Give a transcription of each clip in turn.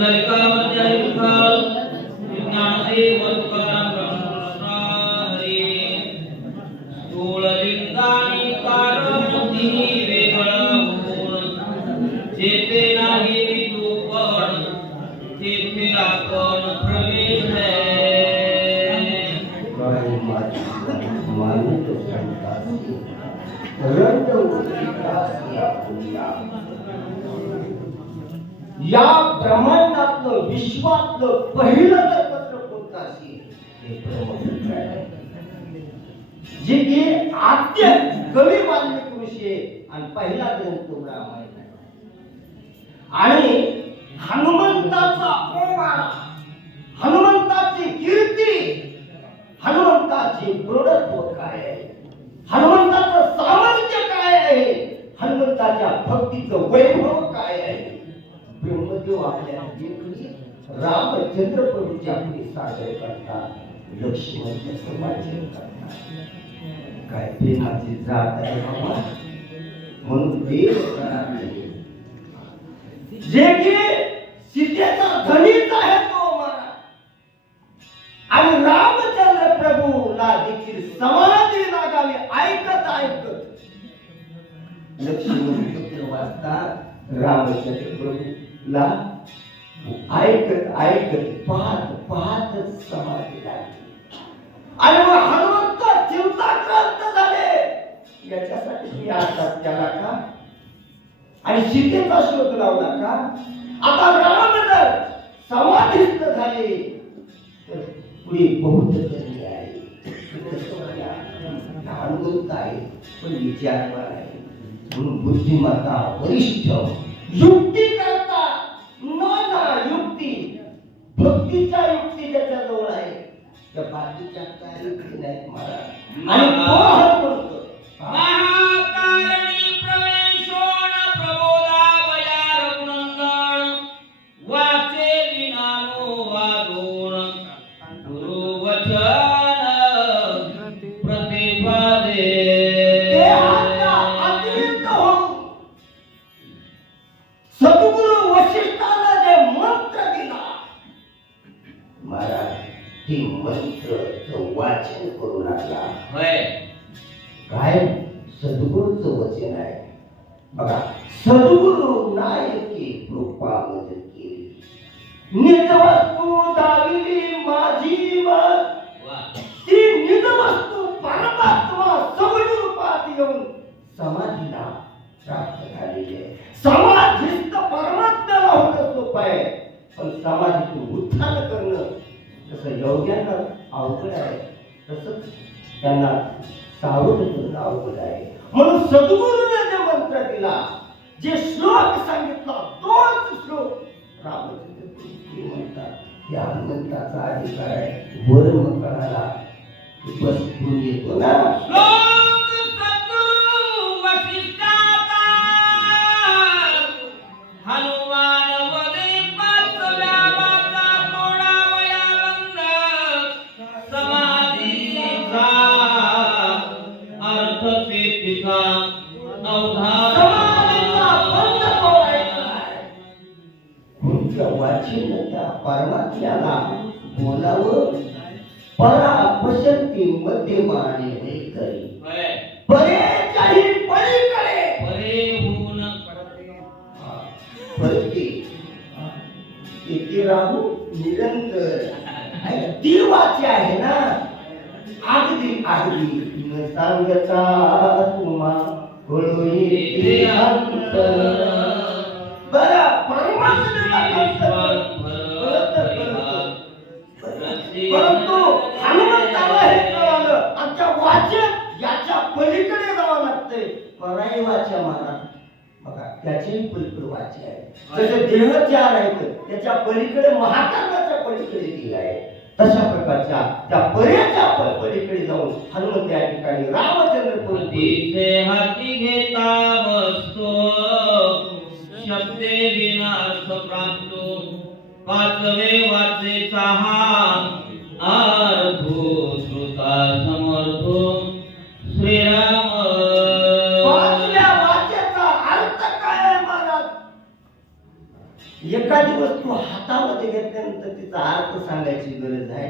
पुंडलिकामध्ये हरी विठ्ठल ज्ञानदेव जे की आद्य कवी वाल्मिक ऋषी आहे आणि पहिला ग्रंथ रामायण आहे. आणि हनुमंताचा ओवाळा हनुमंताची कीर्ती हनुमंताची दृढत्व काय आहे? हनुमंताचं सामर्थ्य काय आहे? हनुमंताच्या भक्तीचं वैभव काय आहे? ब्रह्मदेव आपल्या रामचंद्र प्रभूच्या पुढे सादर करतात लक्ष्मण त्याचं करतात. काय? प्रेमाची जात आहे बाबा. म्हणून देव जे की सीतेचा धनीच आहे तो महाराज. आणि रामचंद्र प्रभूला देखील समाधी लागावी ऐकत ऐकत. लक्ष्मण पुत्र वाचतात रामचंद्र प्रभूला ऐकत ऐकत पाहत पाहत समाधी लागली. आणि याच्यासाठी मी आता त्याला का? आणि सीतेचा शोध लावला का? आता राम जर समाधिस्थ झाले. तर पुढे बहुत तरी आहे हनुमंत आहे पण विचारवार आहे. म्हणून बुद्धिमत्ता वरिष्ठ युक्ती करता न ना युक्ती भक्तीच्या युक्ती त्याच्याजवळ आहे. त्या बाकीच्या काय युक्ती नाहीत महाराज. आणि ते मंत्र वाचन करू लागला काय? सद्गुरूचं वचन आहे. बघा सद्गुरु नायकी कृपा मदत केली. निज वस्तू दाविली माझी ती निज वस्तू परमात्मा सगळी रूपात येऊन समाधीला प्राप्त झालेली आहे. समाधीस्त परमात्म्याला होणं सोपं आहे. पण समाधीतून उत्थान करणं तसं योग्यांना अवघड आहे तसंच त्यांना सावध करणं अवघड आहे. म्हणून सद्गुरूने जे मंत्र दिला जे श्लोक सांगितला तोच श्लोक रामचंद्र म्हणतात. या हनुमंताचा अधिकार आहे. वर करायला बसपून येतो ना. पुढच्या वाचीन त्या परमात्म्याला बोलावं. परा पशंती मध्यमाने हे करी. होय. परेच्याही पलीकडे. परे होऊन परती इथे राहू निरंतर. ती वाची आहे ना? अगदी अगदी. न सांगता तुम्हा अंतर. बरं परंतु हनुमंताला हे कळालं आमच्या वाचन याच्या पलीकडे जावं लागते. पराई वाचा महाराज. बघा त्याचेही पलीकडे वाचे आहे. जसे देह चार आहेत त्याच्या पलीकडे महाकाव्याच्या पलीकडे देह आहे. तशा प्रकारच्या त्या पर्याच्या पलीकडे जाऊन हनुमंत या ठिकाणी रामचंद्र प्रभू हाती घेता बसतो शब्दे विनाश प्राप्तो पाचवे वाचेचा हा अर्धो श्रुता समर्थो श्रीराम एखादी वस्तू हातामध्ये घेतल्यानंतर तिचा अर्थ सांगायची गरज आहे.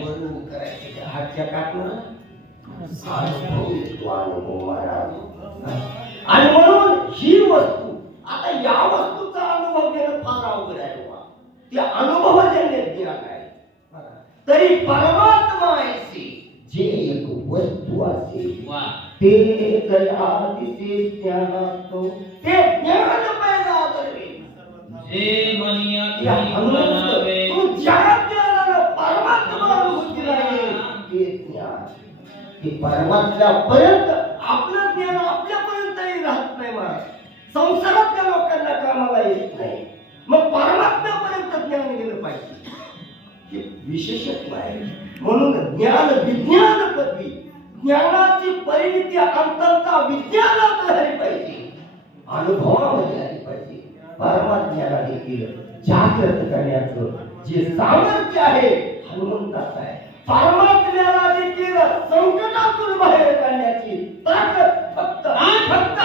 वर्णन करायचं हातच्या महाराज आणि म्हणून ही वस्तू आता या वस्तूचा अनुभव घेणं फार अवघड आहे. ते अनुभवजन्य ज्ञान आहे. तरी परमात्मा ऐसे जे एक वस्तू असेल वा ते जया दिसे ज्ञानातो ते ज्ञान पैदा करवे जे म्हणिया या ती ज्या ज्ञानानं परमात्मा अनुभूतीला येईल, ते ज्ञान. ते परमात्म्यापर्यंत आपलं ज्ञान आपल्यापर्यंतही राहत नाही महाराज संसारातल्या लोकांना कामाला येत नाही. मग परमात्म्यापर्यंत ज्ञान गेलं पाहिजे. हे विशेषत्व आहे. म्हणून ज्ञान विज्ञान पदवी ज्ञानाची परिणिती अंतता विज्ञानात झाली पाहिजे. अनुभवामध्ये आली पाहिजे. परमात्म्याला देखील जागृत करण्याचं जे सामर्थ्य आहे हनुमंताचं आहे. परमात्म्याला देखील संकटातून बाहेर काढण्याची ताकद फक्त फक्त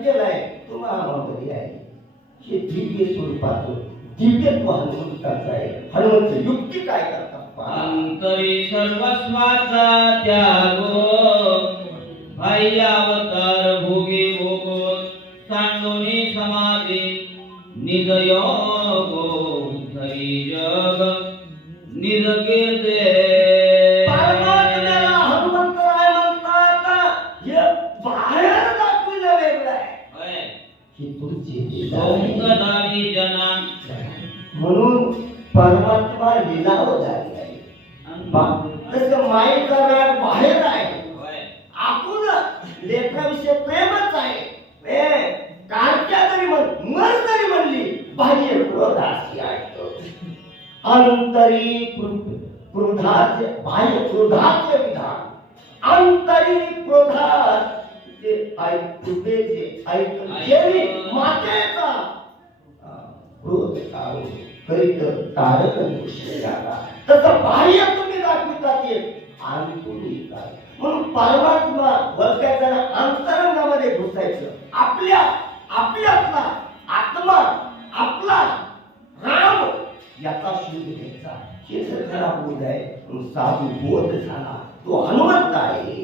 केलाय नटलेला आहे आहे? हे दिव्य स्वरूपाचं दिव्यत्व हनुमंताचं आहे. हनुमंत युक्ती काय करतात? अंतरी सर्वस्वाचा त्याग. भाय्यावतार भोगे भोगो. सांडोनी समाधी निज योगो धरी जग. निज म्हणून परमात्मा लिलाव झाली आहे. जसं माईचा राग बाहेर आहे लेखाविषयी प्रेमच आहे. ए, कारच्या म्हण मर जरी म्हणली बाह्य क्रोधाशी ऐकतो अंतरी क्रो- क्रोधाचे बाह्य क्रोधाचे विधान. अंतरी क्रोधात जे ऐकते ऐक जेवी मातेचा आ, क्रोध काढून करीत तारक दुसऱ्याला तसं बाह्य तुम्ही दाखविता ते आंतुनी काय? म्हणून परमात्मा वरच्या अंतरंगामध्ये घुसायचं. आपल्या आपल्यातला आत्मा आपला राम याचा शोध घ्यायचा. हे जर खरा बोध आहे साधू बोध झाला. तो हनुमंत आहे.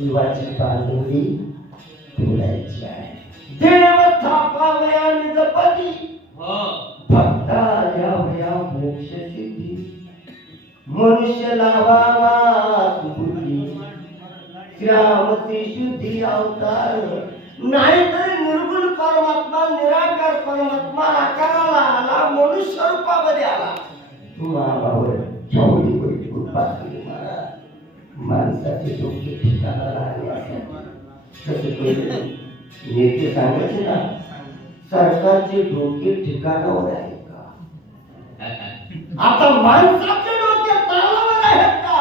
जीवाची बांधुरी बोलायची आहे. देव स्थापावया निजपती हो. भक्ता द्यावया मोक्ष सिद्धी. मनुष्य लावावा बुद्धी श्रामती शुद्धी अवतार. नाहीतरी निर्गुण परमात्मा निराकार परमात्मा आकाराला आला मनुष्य रूपामध्ये आला. तुम्हाला जेवढी माणसाचे तसे पहिले नेते सांगायचे ना सरकारचे डोके ठिकाणावर आहे का? आता माणसाचे डोके तालावर आहेत का?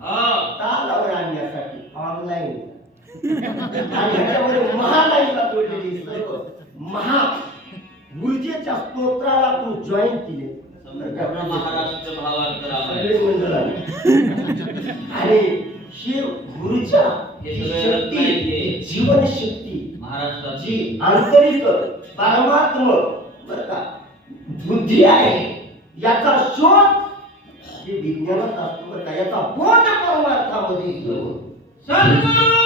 हो. तालावर आणण्यासाठी ऑनलाईन आणि ह्याच्यामध्ये महालाईनला जोडलेली सर्व महा ऊर्जेच्या स्तोत्राला तू जॉईन केले. महाराष्ट्र भावार्थ आले. आणि ही सगळे शक्ती जीवन शक्ती महाराष्ट्राची आंतरिक परमात्म बर का बुद्धी आहे याचा शोध हे विज्ञानात असतो बरं का याचा बोध परमार्थामध्ये घेऊन सद्गुरु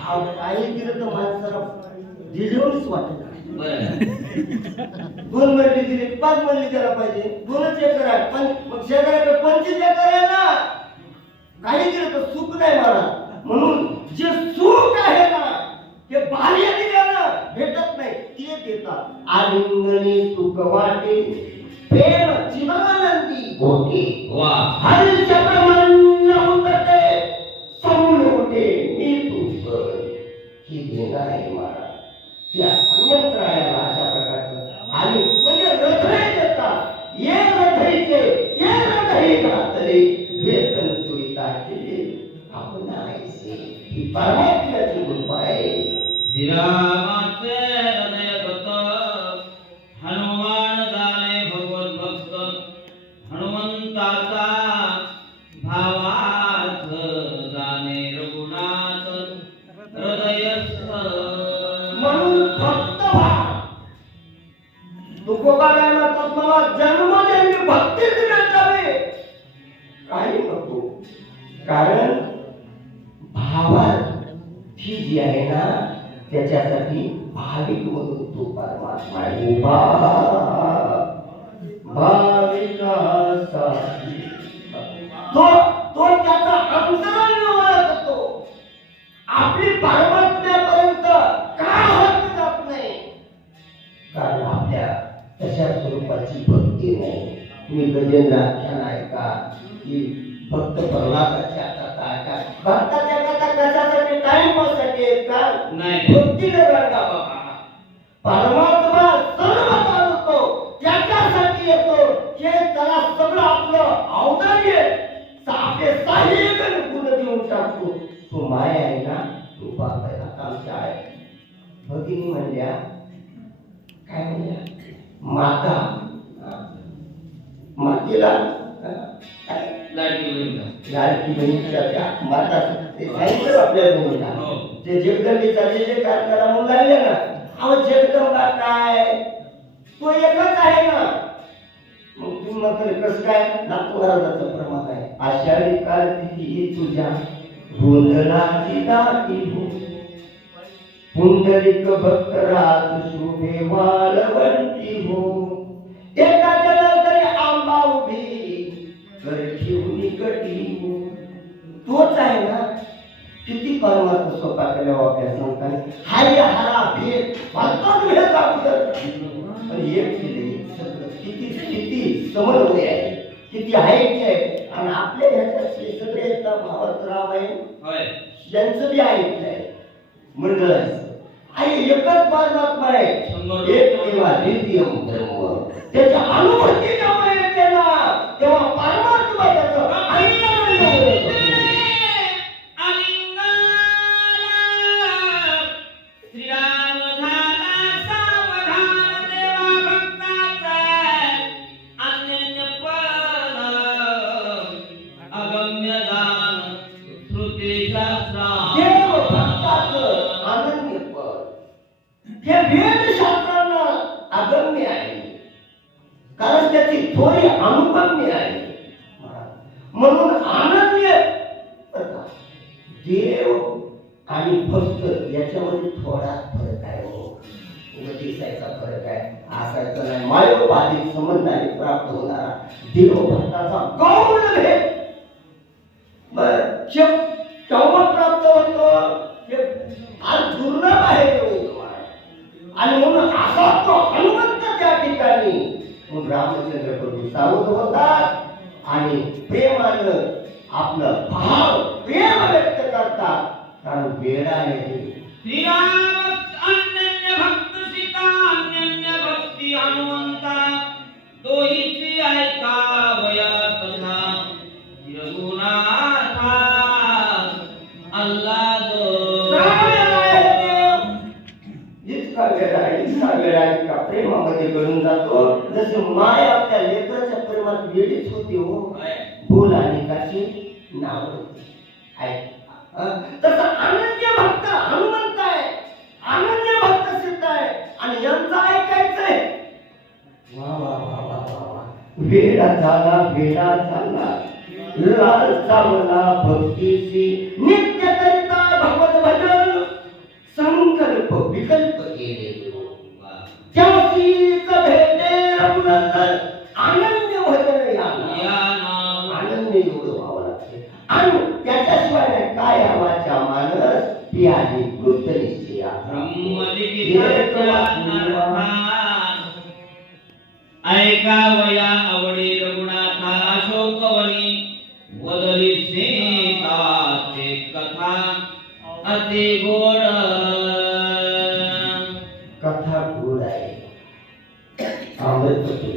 अहो, काही दिलं तर माणसाला दिल्यावरच वाटत दोन मडली दिली पाच मडली द्यायला पाहिजे. दोनच एकर आहे पण मग शेजाऱ्याकडे पंचवीस एकर आहे ना. काही दिलं तर सुख नाही मला. म्हणून जे सुख आहे ना ते बाह्य दिल्यानं भेटत नाही ते देतात. आलिंगनी सुख वाटे प्रेम चिमानंदी होते. वा. हरिचक्रमण्य उतटे ही देणं आहे मला त्या हनुमंतरायाला अशा प्रकारचं. आणि म्हणजे रथही देतात. ये रथईचे ये हृदय घातले. वेतन सुविधा केली. आपण आहेसे ही परमात्म्याची कृपा आहे. श्रीराम. ही जी आहे ना त्याच्यासाठी भाविक म्हणून तो परमात्मा आहे. तो तो त्याचा अंतराने ओळखतो आपली परमात्म्यापर्यंत का होत जात नाही? कारण आपल्या तशा स्वरूपाची भक्ती नाही. तुम्ही गजेंद्र आख्यान ऐका की भक्त प्रल्हादाच्या कथा ऐका भक्त नाही। भक्तीने रंगा बाबा परमात्मा सर्व चालवतो त्याच्यासाठी येतो हे त्याला सगळं आपलं अवदार्य आपले साहित्य गुण देऊन टाकतो तो माय आहे ना तो बापायला आमच्या आहे भगिनी म्हणल्या काय म्हणल्या माता। मातेला। लाडकी बहीण लाडकी बहिणीच्या त्या माता ते सांगितलं आपल्या बहिणीला. ते जगदंबीचा जे जे काय त्याला म्हणून लागले ना अहो जगदंबा काय? तो एकच आहे ना. मग तुम्ही म्हणतो कसं काय? नातू महाराजाचं प्रमाण आहे. आषाढी कार्तिकी तुझ्या गोंधळाची दाटी हो. भक्त राज शुभे वाळवंती हो. एका तरी आंबा उभी कर ठेवून कटी हो. तोच आहे ना. किती परमार्थ सोपा केल्या आपल्या संतांनी हाय हारा भेद भरताच भेद अगोदर. पण एक किती? किती? समन्वय आहे. किती आहे की आहे? आणि आपल्या ह्याच्यात सगळे ना भावात राम आहे होय. यांचं बी ऐकलं आहे. मंडळाचं आणि एकच परमात्मा आहे. एक देवा द्वितीयम ब्रह्म त्याच्या अनुभूती आणि फक्त याच्यामध्ये थोडा फरक आहे हो. दिसायचा फरक आहे. असायचा नाही. मायोपाधिक संबंधाने प्राप्त होणारा देव भक्ताचा गौण भेद. बर केव्हा प्राप्त होतो. हे फार दुर्लभ आहे तुम्हाला आणि म्हणून असा तो हनुमंत त्या ठिकाणी. मग रामचंद्र प्रभू सावध होतात आणि प्रेमानं आपलं भाव प्रेम व्यक्त करतात. कारण वेळ आहे ती. भक्त सीता अन्य भक्ती हनुमंता दोहीची ऐकावया कथा. रघुनाथा अल्ला इतका वेळ आहे इतका वेळ आहे. प्रेमामध्ये करून जातो. जसे माय आपल्या लेकराच्या प्रेमात वेळी लाल चावला भक्तीची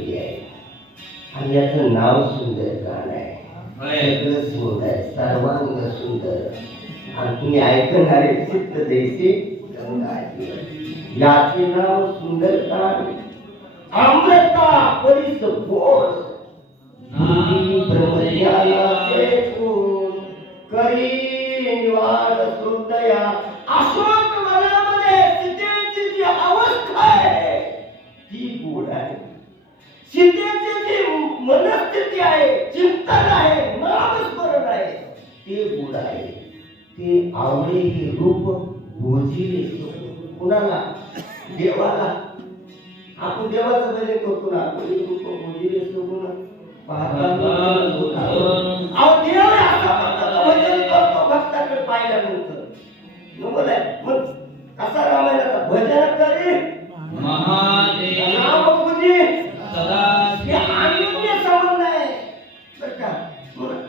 अमृतपुरी आहे. आणि याचं नाव सुंदर गाणं आहे. सगळं सुंदर सर्वांग सुंदर. आणि तुम्ही ऐकणारे चित्त देशी याचे नाव सुंदर गाण अमृता परिस गुण करी निवाड हृदया अशोक सीतेची जी मनस्थिती आहे चिंतन आहे नामस्मरण आहे ते गुण आहे. ते आवडे हे रूप भोजिले कुणाला? देवाला. आपण देवाचं भजन करतो ना आपण रूप भोजिले सोडून पाहता भजन भक्ताकडे पाहिल्यानंतर नाही मग असा रामायणाचा भजन करी महा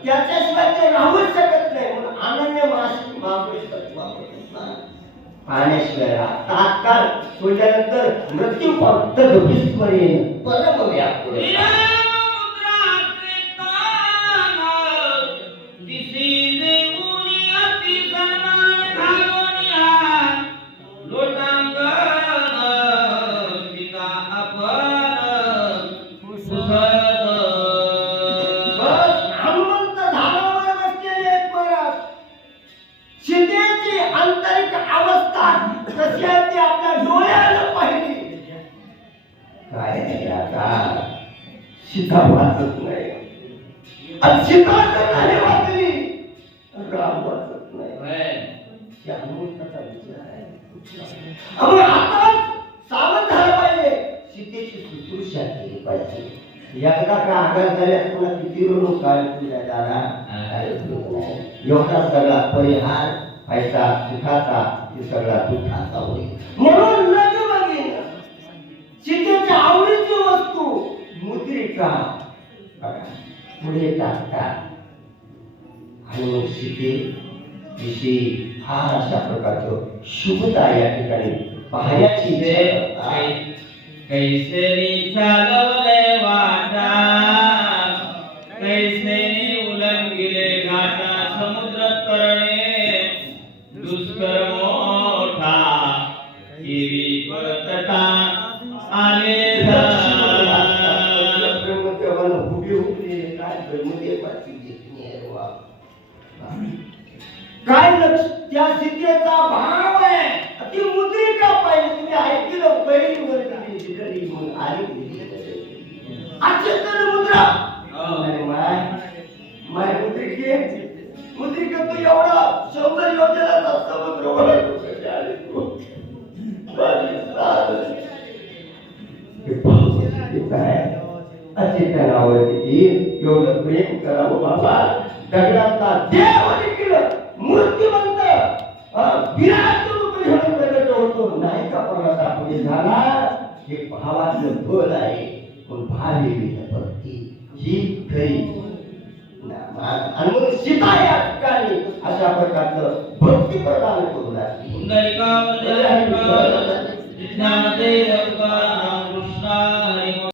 त्याच्याशिवाय ते राहूच शकत नाही. म्हणून अनन्य महापुरुष. पाण्याशिवाय. तात्काळ सोडल्यानंतर मृत्यू फक्त परम व्याकुळ सीता वाचत नाही. आणि जर नाही वाचली राम वाचत नाही. हे हनुमंताचा विचार आहे. आता सावध झालं पाहिजे. सीतेची शुश्रूषा केली पाहिजे. एकदा का आघात झाल्यास तुला किती ऋण काय तुझ्या दादा. एवढा सगळा परिहार व्हायचा सुखाचा ते सगळा दुःखाचा होईल. म्हणून लग बघीन सीतेच्या मुद्रिका बघा पुढे टाकतात आणि मग विषयी फार अशा प्रकारचं शुभता या ठिकाणी. पाहण्याची वेळ आहे. कैसरी चालवले अचेतनावरती एवढं प्रेम करावं बाबा. दगडातला देव